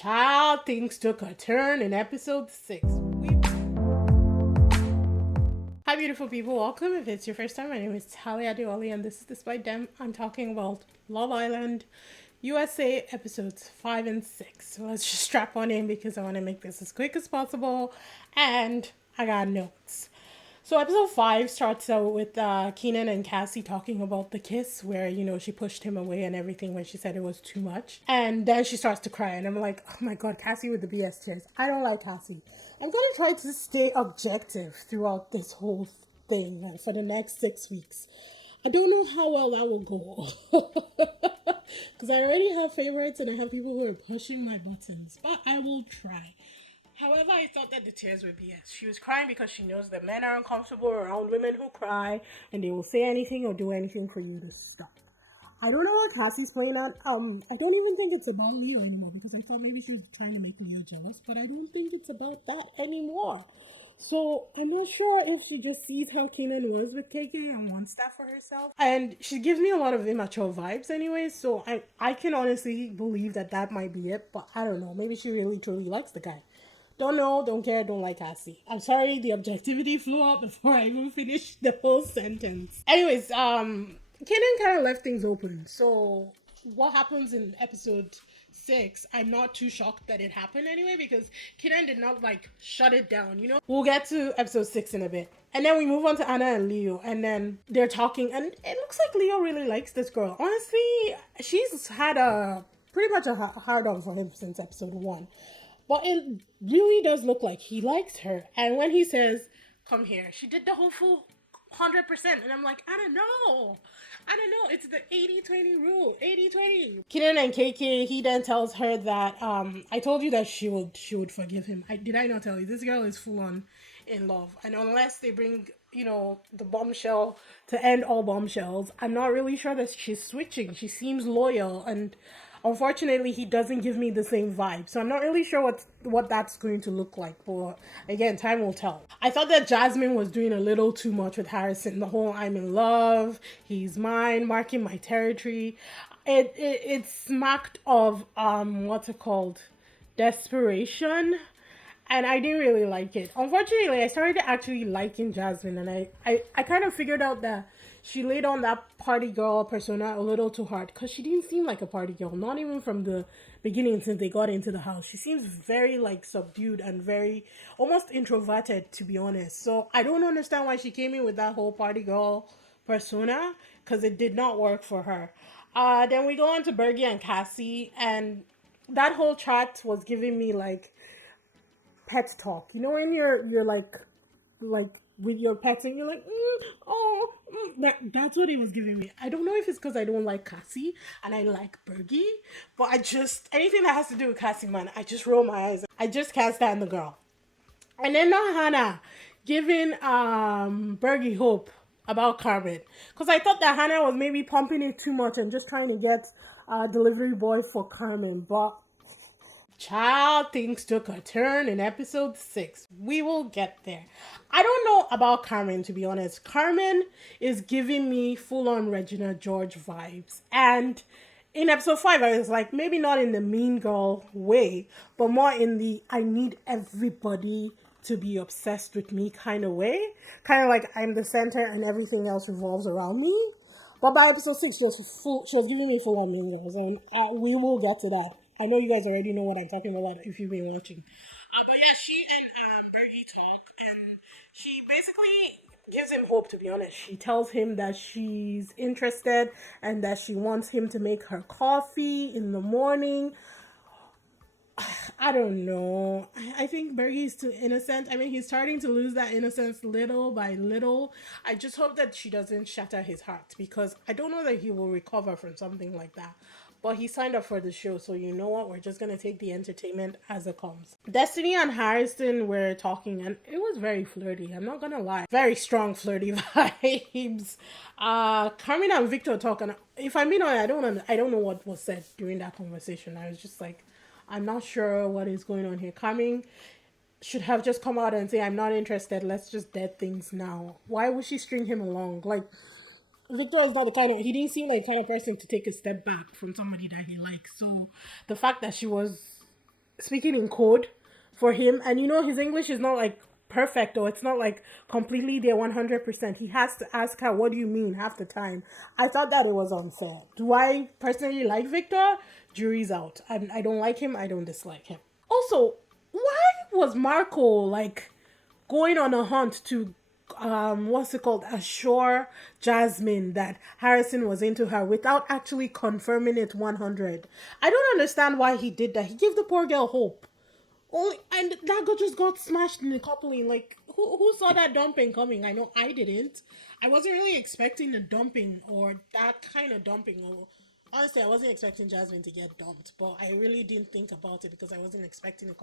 Child, things took a turn in episode 6. Hi, beautiful people. Welcome. If it's your first time, my name is Talia Adeoli, and this is Disbydem. I'm talking about Love Island USA episodes 5 and 6. So let's just strap on in because I want to make this as quick as possible, and I got notes. So episode 5 starts out with Keenan and Cassie talking about the kiss where, she pushed him away and everything when she said it was too much. And then she starts to cry and I'm like, oh my god, Cassie with the BS tears. I don't like Cassie. I'm going to try to stay objective throughout this whole thing for the next 6 weeks. I don't know how well that will go. Because I already have favorites and I have people who are pushing my buttons. But I will try. However, I thought that the tears were BS. She was crying because she knows that men are uncomfortable around women who cry and they will say anything or do anything for you to stop. I don't know what Cassie's playing at. I don't even think it's about Leo anymore because I thought maybe she was trying to make Leo jealous, but I don't think it's about that anymore. So I'm not sure if she just sees how Kenan was with KK and wants that for herself. And she gives me a lot of immature vibes anyway, so I can honestly believe that might be it, but I don't know. Maybe she really truly likes the guy. Don't know, don't care, don't like Cassie. I'm sorry, the objectivity flew out before I even finished the whole sentence. Anyways, Kenan kind of left things open. So what happens in episode 6, I'm not too shocked that it happened anyway because Kenan did not shut it down, We'll get to episode 6 in a bit. And then we move on to Anna and Leo, and then they're talking, and it looks like Leo really likes this girl. Honestly, she's had pretty much a hard-on for him since episode 1. But it really does look like he likes her. And when he says, come here, she did the whole full 100%. And I'm like, I don't know. It's the 80-20 rule. 80-20. Kenan and KK, he then tells her that, I told you that she would forgive him. Did I not tell you? This girl is full on in love. And unless they bring, the bombshell to end all bombshells, I'm not really sure that she's switching. She seems loyal, and unfortunately, he doesn't give me the same vibe. So I'm not really sure what that's going to look like. But again, time will tell. I thought that Jasmine was doing a little too much with Harrison. The whole I'm in love, he's mine, marking my territory. It smacked of, what's it called? Desperation. And I didn't really like it. Unfortunately, I started actually liking Jasmine. And I kind of figured out that she laid on that party girl persona a little too hard. Because she didn't seem like a party girl. Not even from the beginning since they got into the house. She seems very subdued and very almost introverted, to be honest. So I don't understand why she came in with that whole party girl persona. Because it did not work for her. Then we go on to BERGIE and Cassie. And that whole chat was giving me pet talk. When you're like with your pets and you're like, that's what it was giving me. I don't know if it's because I don't like Cassie and I like BERGIE, but anything that has to do with Cassie, man, I just roll my eyes. I just can't stand the girl. And then now Hannah giving BERGIE hope about CARMEN, because I thought that Hannah was maybe pumping it too much and just trying to get a delivery boy for CARMEN, but child, things took a turn in episode 6. We will get there. I don't know about CARMEN, to be honest. CARMEN is giving me full-on Regina George vibes. And in episode 5, I was like, maybe not in the mean girl way, but more in the I need everybody to be obsessed with me kind of way. Kind of like I'm the center and everything else revolves around me. But by episode 6, she was giving me full-on mean girls. And we will get to that. I know you guys already know what I'm talking about if you've been watching. But yeah, she and BERGIE talk, and she basically gives him hope, to be honest. She tells him that she's interested and that she wants him to make her coffee in the morning. I don't know. I think BERGIE's too innocent. I mean, he's starting to lose that innocence little by little. I just hope that she doesn't shatter his heart, because I don't know that he will recover from something like that. But he signed up for the show, so you know what? We're just going to take the entertainment as it comes. Destiny and Harrison were talking, and it was very flirty. I'm not going to lie. Very strong flirty vibes. Carmen and Victor talk, and if I'm being honest, I don't know what was said during that conversation. I was just like, I'm not sure what is going on here. Carmen should have just come out and say, I'm not interested. Let's just dead things now. Why would she string him along? Victor is not he didn't seem like the kind of person to take a step back from somebody that he likes. So the fact that she was speaking in code for him. And you know, his English is not like perfect, or it's not like completely there 100%. He has to ask her, what do you mean, half the time. I thought that it was unfair. Do I personally like Victor? Jury's out. I don't like him. I don't dislike him. Also, why was Marco like going on a hunt to what's it called, assure Jasmine that Harrison was into her without actually confirming it 100? I don't understand why he did that. He gave the poor girl hope. Only, and that girl just got smashed in the coupling. Like, who saw that dumping coming? I know I didn't. I wasn't really expecting a dumping or that kind of dumping. Or honestly, I wasn't expecting Jasmine to get dumped, but I really didn't think about it because I wasn't expecting a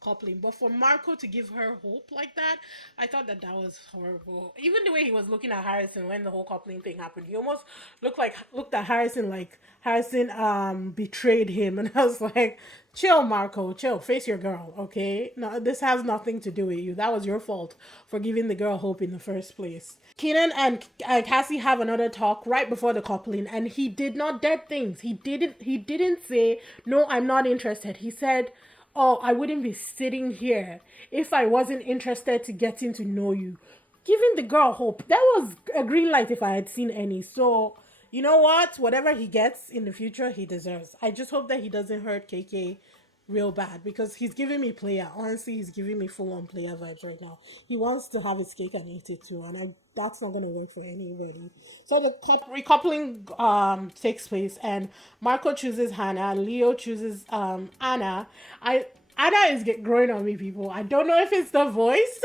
coupling. But for Marco to give her hope like that, I thought that that was horrible. Even the way he was looking at Harrison when the whole coupling thing happened, he almost looked at Harrison like Harrison betrayed him, and I was like, chill, Marco, chill, face your girl, okay? No, this has nothing to do with you. That was your fault for giving the girl hope in the first place. Keenan and Cassie have another talk right before the coupling, and he did not dead things. He didn't say, no, I'm not interested. He said, oh, I wouldn't be sitting here if I wasn't interested to getting to know you. Giving the girl hope. That was a green light if I had seen any. So, you know what? Whatever he gets in the future, he deserves. I just hope that he doesn't hurt KK real bad, because he's giving me player. Honestly, he's giving me full on player vibes right now. He wants to have his cake and eat it too, and that's not gonna work for anybody. So the recoupling takes place, and Marco chooses Hannah, Leo chooses Anna. Anna is growing on me, people. I don't know if it's the voice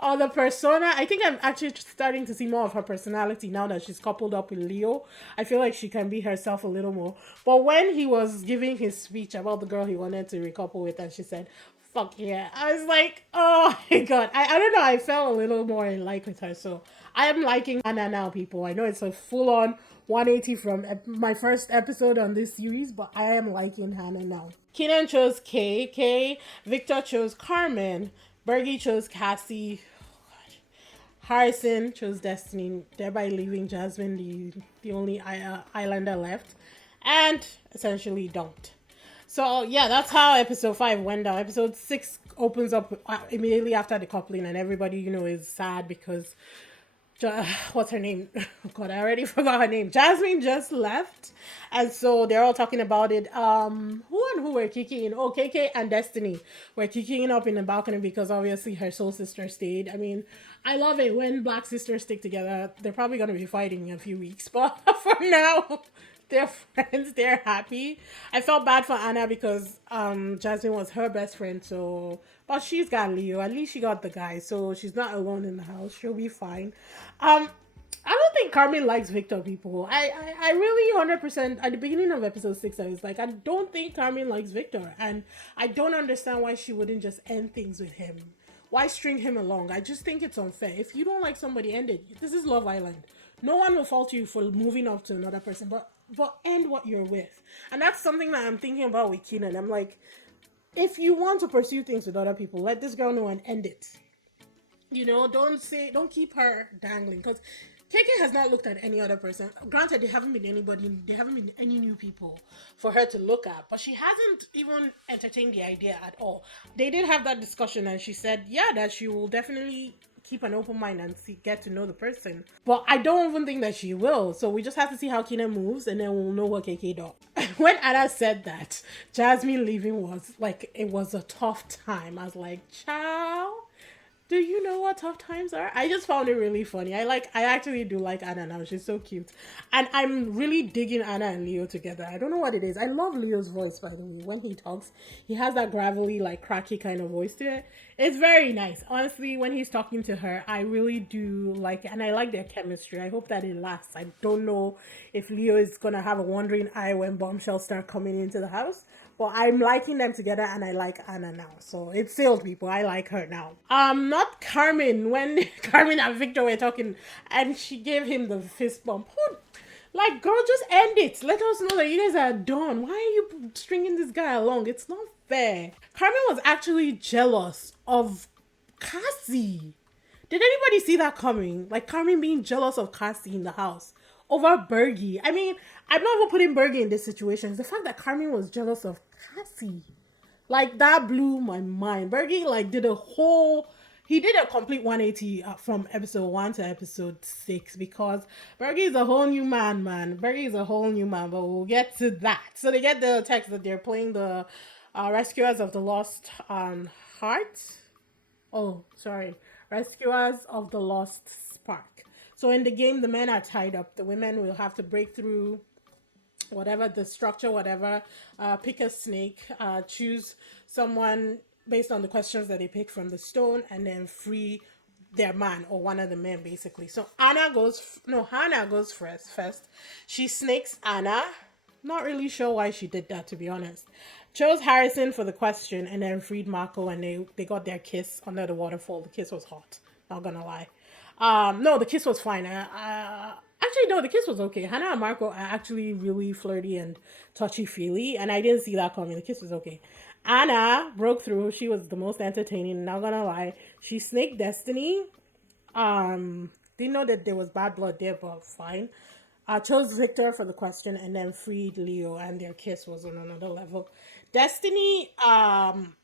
or the persona. I think I'm actually starting to see more of her personality now that she's coupled up with Leo. I feel like she can be herself a little more. But when he was giving his speech about the girl he wanted to recouple with, and she said, fuck yeah, I was like, oh my god. I don't know, I felt a little more in like with her. So I am liking Hannah now, people. I know it's a full on 180 from my first episode on this series, but I am liking Hannah now. Keenan chose K. Victor chose Carmen. Bergie chose Cassie. Harrison chose Destiny, thereby leaving Jasmine the only islander left, and essentially dumped. So yeah, that's how episode 5 went down. Episode 6 opens up immediately after the coupling, and everybody, you know, is sad because what's her name? Oh God, I already forgot her name. Jasmine just left, and so they're all talking about it. Who were kicking? Oh, KK and Destiny were kicking up in the balcony because obviously her soul sister stayed. I mean, I love it when black sisters stick together. They're probably gonna be fighting in a few weeks, but for now, they're friends. They're happy. I felt bad for Anna because Jasmine was her best friend, so but she's got Leo. At least she got the guy, so she's not alone in the house. She'll be fine. I don't think Carmen likes Victor, people. I really 100% at the beginning of episode 6 I was like, I don't think Carmen likes Victor, and I don't understand why she wouldn't just end things with him. Why string him along? I just think it's unfair. If you don't like somebody, end it. This is Love Island. No one will fault you for moving up to another person, but end what you're with. And that's something that I'm thinking about with Keenan. I'm like, if you want to pursue things with other people, let this girl know and end it. You know, don't keep her dangling, because KK has not looked at any other person. Granted, there haven't been any new people for her to look at, but she hasn't even entertained the idea at all. They did have that discussion, and she said, yeah, that she will definitely keep an open mind and get to know the person. But I don't even think that she will. So we just have to see how Keenan moves, and then we'll know what KK does. When Anna said that Jasmine leaving was like, it was a tough time, I was like, ciao. Do you know what tough times are? I just found it really funny. I actually do like Anna now. She's so cute. And I'm really digging Anna and Leo together. I don't know what it is. I love Leo's voice, by the way. When he talks, he has that gravelly, like cracky kind of voice to it. It's very nice. Honestly, when he's talking to her, I really do like it. And I like their chemistry. I hope that it lasts. I don't know if Leo is going to have a wandering eye when bombshells start coming into the house. But I'm liking them together, and I like Anna now. So it's sealed, people. I like her now. Not Carmen. When Carmen and Victor were talking and she gave him the fist bump. Like, girl, just end it. Let us know that you guys are done. Why are you stringing this guy along? It's not fair. Carmen was actually jealous of Cassie. Did anybody see that coming? Like, Carmen being jealous of Cassie in the house over Bergie. I mean, I'm not even putting Bergie in this situation. It's the fact that Carmen was jealous of Cassie. Like that blew my mind. Bergie like did a whole he did a complete 180 from episode 1 to episode 6 because Bergie is a whole new man, man. Bergie is a whole new man, but we'll get to that. So they get the text that they're playing the Rescuers of the Lost Heart. Oh, sorry. Rescuers of the Lost Spark. So in the game, the men are tied up. The women will have to break through whatever the structure, whatever, pick a snake, choose someone based on the questions that they pick from the stone, and then free their man or one of the men, basically. So Hannah goes first. She snakes Anna. Not really sure why she did that, to be honest. Chose Harrison for the question and then freed Marco, and they got their kiss under the waterfall. The kiss was hot, not gonna lie. No, the kiss was fine. Actually, no, the kiss was okay. Hannah and Marco are actually really flirty and touchy feely, and I didn't see that coming. The kiss was okay. Anna broke through. She was the most entertaining. Not gonna lie, she snaked Destiny. Didn't know that there was bad blood there, but fine. Chose Victor for the question and then freed Leo, and their kiss was on another level. Destiny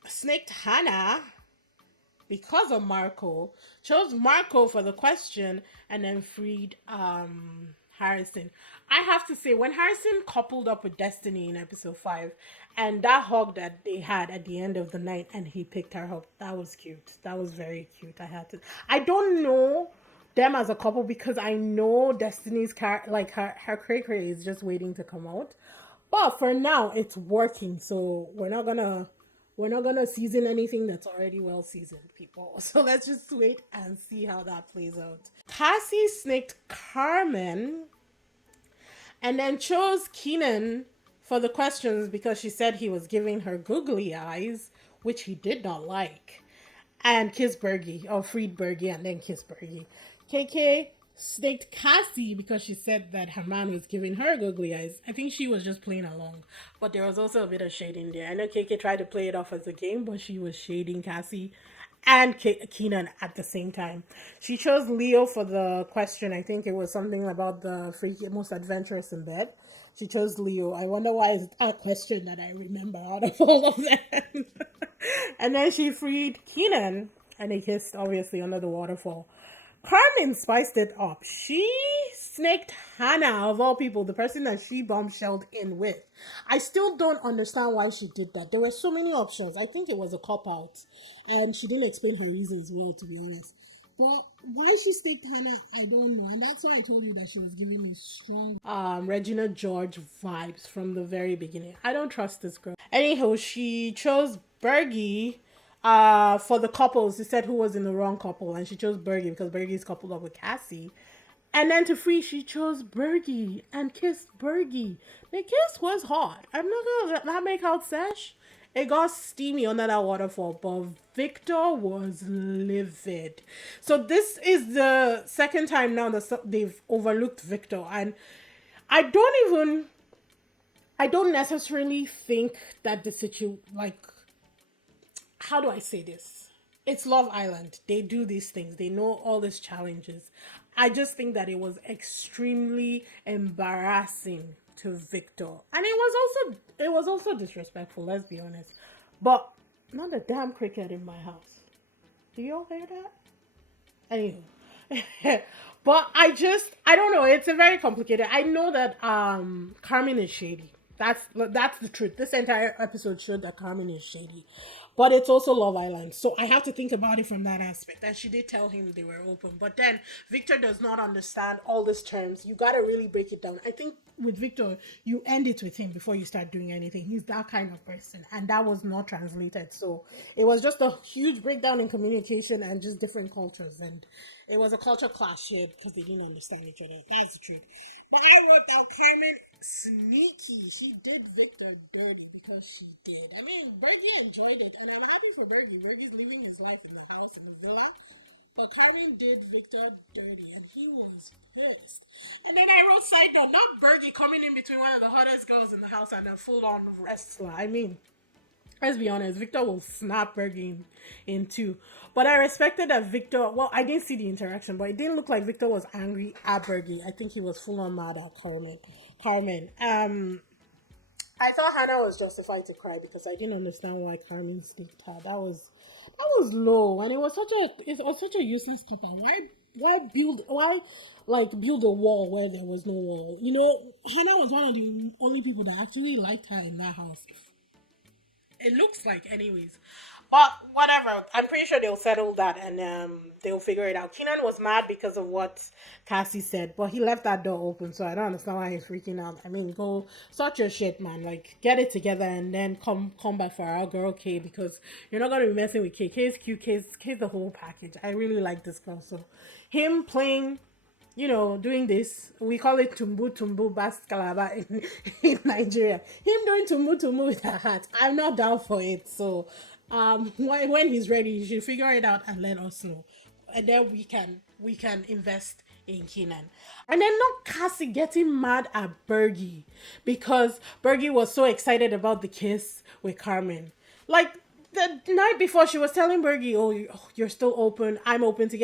snaked Hannah because of Marco, chose Marco for the question, and then freed Harrison. I have to say, when Harrison coupled up with Destiny in episode 5, and that hug that they had at the end of the night, and he picked her up, that was cute. That was very cute. I don't know them as a couple because I know Destiny's like her cray cray is just waiting to come out. But for now, it's working. So we're not gonna season anything that's already well seasoned, people. So let's just wait and see how that plays out. Cassie snaked Carmen and then chose Keenan for the questions because she said he was giving her googly eyes, which he did not like. And kissed Bergie, or freed Bergie and then kissed Bergie. KK snaked Cassie because she said that her man was giving her googly eyes. I think she was just playing along, but there was also a bit of shading there. I know KK tried to play it off as a game, but she was shading Cassie and Keenan at the same time. She chose Leo for the question. I think it was something about the freaky, most adventurous in bed. She chose Leo. I wonder why it's a question that I remember out of all of them. And then she freed Keenan, and they kissed obviously under the waterfall. Carmen spiced it up. She snaked Hannah, of all people, the person that she bombshelled in with. I still don't understand why she did that. There were so many options. I think it was a cop out, and she didn't explain her reasons well, to be honest. But why she snaked Hannah, I don't know. And that's why I told you that she was giving me strong Regina George vibes from the very beginning. I don't trust this girl. Anyhow, she chose Bergie for the couples. She said who was in the wrong couple, and she chose Bergie because Bergie is coupled up with Cassie. And then to free, she chose Bergie and kissed Bergie. The kiss was hot. I'm not gonna let that make out sesh. It got steamy under that waterfall, but Victor was livid. So this is the second time now that they've overlooked Victor, and I don't necessarily think that the situation, like, how do I say this? It's Love Island. They do these things. They know all these challenges. I just think that it was extremely embarrassing to Victor. And it was also disrespectful, let's be honest. But not a damn cricket in my house. Do you all hear that? Anywho. But I don't know, it's a very complicated. I know that Carmen is shady. That's the truth. This entire episode showed that Carmen is shady. But it's also Love Island. So I have to think about it from that aspect. And she did tell him they were open. But then Victor does not understand all these terms. You gotta really break it down. I think with Victor, you end it with him before you start doing anything. He's that kind of person. And that was not translated. So it was just a huge breakdown in communication and just different cultures. And it was a culture clash here because they didn't understand each other. That's the truth. But I wrote down Carmen sneaky. She did Victor dirty because she did. I mean, Bergie enjoyed it, and I'm happy for Bergie. Bergie's living his life in the house in the villa. But Carmen did Victor dirty, and he was pissed. And then I wrote side down, not Bergie coming in between one of the hottest girls in the house and a full-on wrestler. I mean, let's be honest, Victor will snap Bergie in two. But I respected that Victor, well, I didn't see the interaction, but it didn't look like Victor was angry at Bergie. I think he was full on mad at Carmen. I thought Hannah was justified to cry because I didn't understand why Carmen sneaked her. That was low, and it was such a useless cop out. Why like build a wall where there was no wall? You know, Hannah was one of the only people that actually liked her in that house. It looks like, anyways. But whatever. I'm pretty sure they'll settle that and they'll figure it out. Keenan was mad because of what Cassie said, but he left that door open, so I don't understand why he's freaking out. I mean, go sort your shit, man. Like, get it together and then come back for our girl K, because you're not gonna be messing with K. K is cute. K is the whole package. I really like this girl. So him playing, doing this. We call it tumbu tumbu bas kalaba in Nigeria. Him doing tumbu tumbu with her hat. I'm not down for it. So, when he's ready, he should figure it out and let us know, and then we can invest in Keenan. And then not Cassie getting mad at Bergie because Bergie was so excited about the kiss with Carmen. Like, the night before, she was telling Bergie, "Oh, you're still open. I'm open to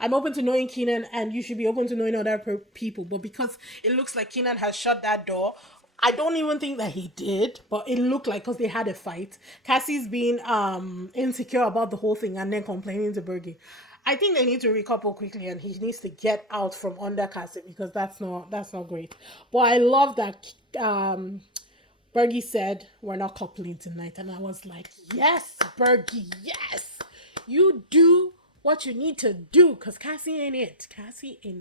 I'm open to knowing Keenan, and you should be open to knowing other people." But because it looks like Keenan has shut that door, I don't even think that he did. But it looked like, because they had a fight. Cassie's being insecure about the whole thing and then complaining to Bergie. I think they need to recouple quickly, and he needs to get out from under Cassie, because that's not great. But I love that Bergie said, "We're not coupling tonight." And I was like, yes, Bergie, yes. You do what you need to do, because Cassie ain't it.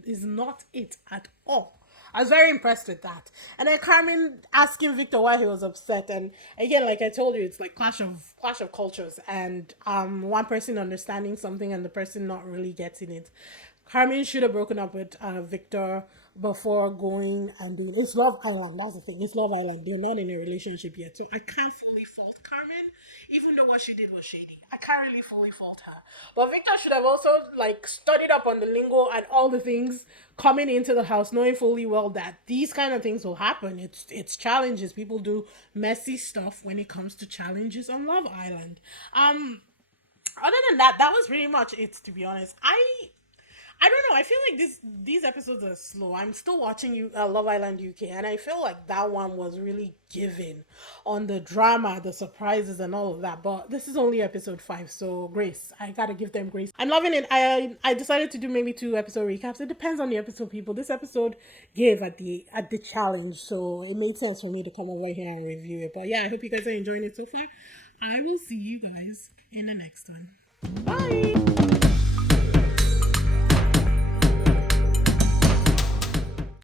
Is not it at all. I was very impressed with that. And then Carmen asking Victor why he was upset. And again, like I told you, it's like clash of cultures, and one person understanding something and the person not really getting it. Carmen should have broken up with Victor before going and doing. It's Love Island. That's the thing. It's Love Island. They're not in a relationship yet, so I can't fully fault Carmen, even though what she did was shady. I can't really fully fault her. But Victor should have also like studied up on the lingo and all the things coming into the house, knowing fully well that these kind of things will happen. It's challenges. People do messy stuff when it comes to challenges on Love Island. Other than that, that was pretty much it. To be honest, I don't know. I feel like these episodes are slow. I'm still watching Love Island UK, and I feel like that one was really given on the drama, the surprises, and all of that. But this is only episode 5, so grace. I gotta give them grace. I'm loving it. I decided to do maybe 2 episode recaps. It depends on the episode, people. This episode gave at the challenge, so it made sense for me to come over here and review it. But yeah, I hope you guys are enjoying it so far. I will see you guys in the next one. Bye.